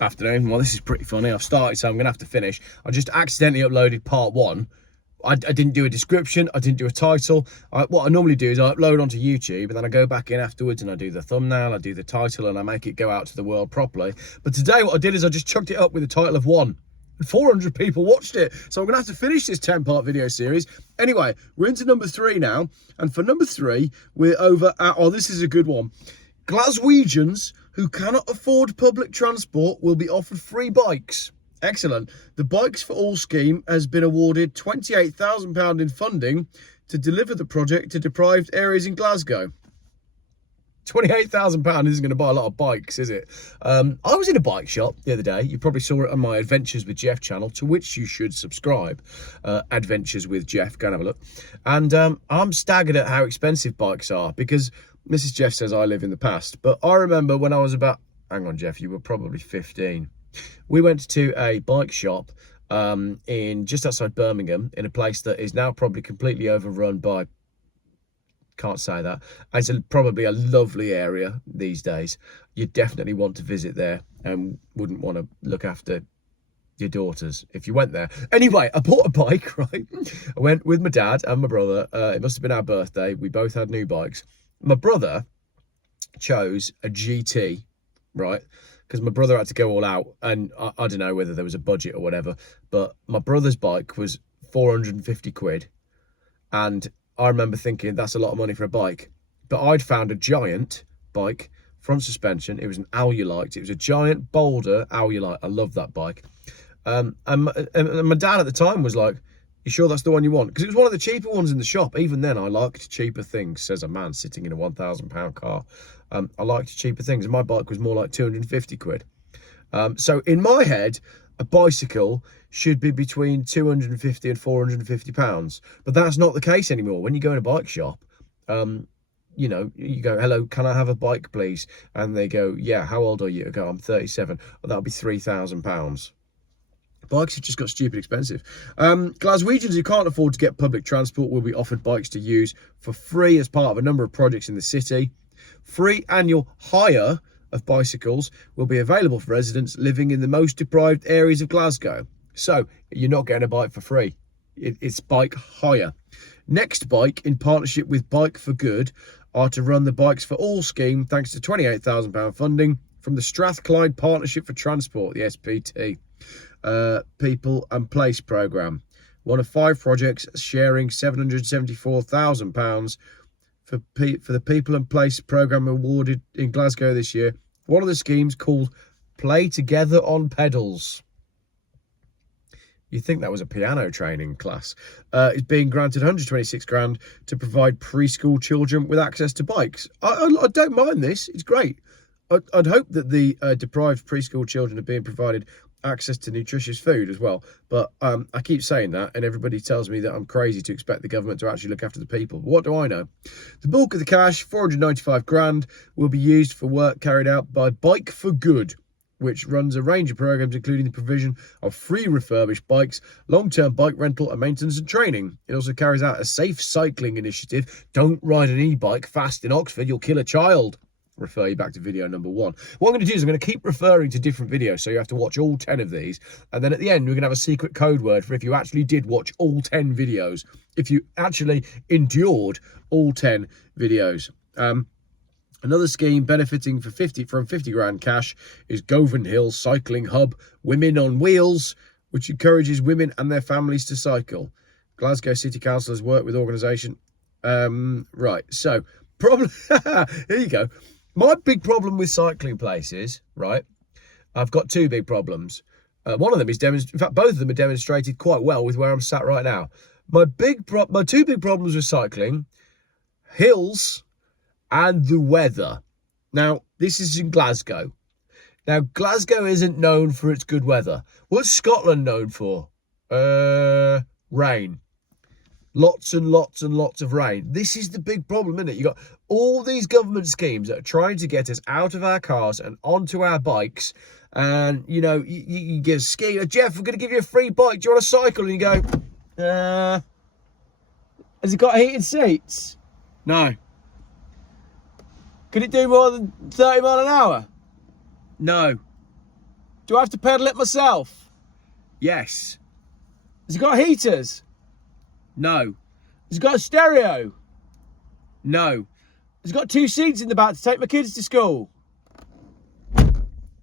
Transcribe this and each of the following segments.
Afternoon. Well, this is pretty funny. I've started, so I'm going to have to finish. I just accidentally uploaded part one. I didn't do a description. I didn't do a title. What I normally do is I upload onto YouTube, and then I go back in afterwards and I do the thumbnail, I do the title, and I make it go out to the world properly. But today what I did is I just chucked it up with the title of one. 400 people watched it. So I'm going to have to finish this 10-part video series. Anyway, we're into number 3 now. And for number 3, we're over at, oh, this is a good one. Glaswegians who cannot afford public transport will be offered free bikes. Excellent. The Bikes for All scheme has been awarded £28,000 in funding to deliver the project to deprived areas in Glasgow. £28,000 isn't going to buy a lot of bikes, is it? I was in a bike shop the other day. You probably saw it on my Adventures with Geoff channel, to which you should subscribe. Adventures with Geoff, go and have a look. And I'm staggered at how expensive bikes are, because Mrs. Geoff says I live in the past. But I remember when I was about, hang on, Geoff, you were probably 15. We went to a bike shop in just outside Birmingham, in a place that is now probably completely overrun by, can't say that. It's probably a lovely area these days. You definitely want to visit there and wouldn't want to look after your daughters if you went there. Anyway, I bought a bike, right? I went with my dad and my brother. It must have been our birthday. We both had new bikes. My brother chose a GT, right? Because my brother had to go all out, and I don't know whether there was a budget or whatever, but my brother's bike was 450 quid, and I remember thinking that's a lot of money for a bike. But I'd found a giant bike, front suspension. It was an Aululite. It was a giant Boulder Aululite. I love that bike. And my dad at the time was like, "You sure that's the one you want?" Because it was one of the cheaper ones in the shop. Even then, I liked cheaper things, says a man sitting in a £1,000 car. I liked cheaper things, and my bike was more like 250 quid. So in my head, a bicycle should be between 250 and 450 pounds, but that's not the case anymore. When you go in a bike shop, you know, you go, "Hello, can I have a bike, please?" And they go, "Yeah, how old are you?" I go, "I'm 37. Well, that'll be £3,000. Bikes have just got stupid expensive. Glaswegians who can't afford to get public transport will be offered bikes to use for free as part of a number of projects in the city. Free annual hire of bicycles will be available for residents living in the most deprived areas of Glasgow. So you're not getting a bike for free. It's bike hire. Next Bike, in partnership with Bike for Good, are to run the Bikes for All scheme thanks to £28,000 funding from the Strathclyde Partnership for Transport, the SPT, People and Place programme. One of 5 projects sharing £774,000 for the People and Place programme awarded in Glasgow this year. One of the schemes, called Play Together on Pedals. You'd think that was a piano training class. Is being granted 126 grand to provide preschool children with access to bikes. I don't mind this. It's great. I'd hope that the deprived preschool children are being provided access to nutritious food as well. But I keep saying that, and everybody tells me that I'm crazy to expect the government to actually look after the people. What do I know? The bulk of the cash, 495 grand, will be used for work carried out by Bike for Good, which runs a range of programs, including the provision of free refurbished bikes, long-term bike rental and maintenance and training. It also carries out a safe cycling initiative. Don't ride an e-bike fast in Oxford, you'll kill a child. Refer you back to video number 1. What I'm going to do is I'm going to keep referring to different videos, so you have to watch all 10 of these, and then at the end we're going to have a secret code word for if you actually did watch all 10 videos, if you actually endured all 10 videos. Another scheme benefiting from 50 grand cash is Govan Hill Cycling Hub Women on Wheels, which encourages women and their families to cycle. Glasgow City Council has worked with organisation. Right, so problem. Here you go. My big problem with cycling places, right? I've got 2 big problems. One of them is in fact, both of them are demonstrated quite well with where I'm sat right now. My 2 big problems with cycling: hills and the weather. Now, this is in Glasgow. Now, Glasgow isn't known for its good weather. What's Scotland known for? Rain. Lots and lots and lots of rain. This is the big problem, isn't it? You got all these government schemes that are trying to get us out of our cars and onto our bikes. And, you know, you give ski, "Geoff, we're going to give you a free bike. Do you want to cycle?" And you go, has it got heated seats? No. Can it do more than 30 mile an hour? No. Do I have to pedal it myself? Yes. Has it got heaters? No. Has it got a stereo? No. Has it got 2 seats in the back to take my kids to school?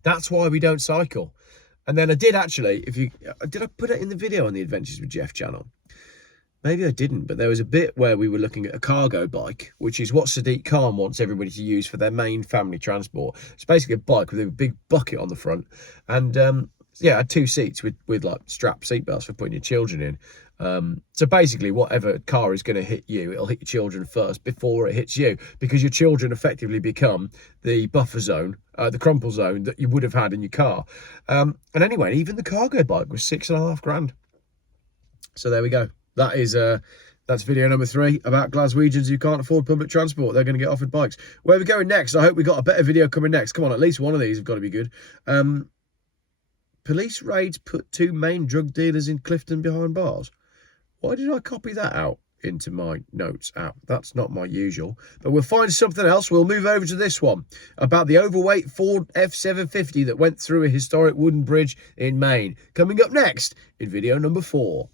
That's why we don't cycle. And then I did actually, did I put it in the video on the Adventures with Geoff channel? Maybe I didn't, but there was a bit where we were looking at a cargo bike, which is what Sadiq Khan wants everybody to use for their main family transport. It's basically a bike with a big bucket on the front. And yeah, it had 2 seats with like strap seatbelts for putting your children in. So basically, whatever car is going to hit you, it'll hit your children first before it hits you, because your children effectively become the buffer zone, the crumple zone that you would have had in your car. And anyway, even the cargo bike was £6.5 grand. So there we go. That is that's video number 3 about Glaswegians who can't afford public transport. They're going to get offered bikes. Where are we going next? I hope we got a better video coming next. Come on, at least one of these have got to be good. Police raids put 2 main drug dealers in Clifton behind bars. Why did I copy that out into my notes app? That's not my usual. But we'll find something else. We'll move over to this one about the overweight Ford F750 that went through a historic wooden bridge in Maine. Coming up next in video number 4.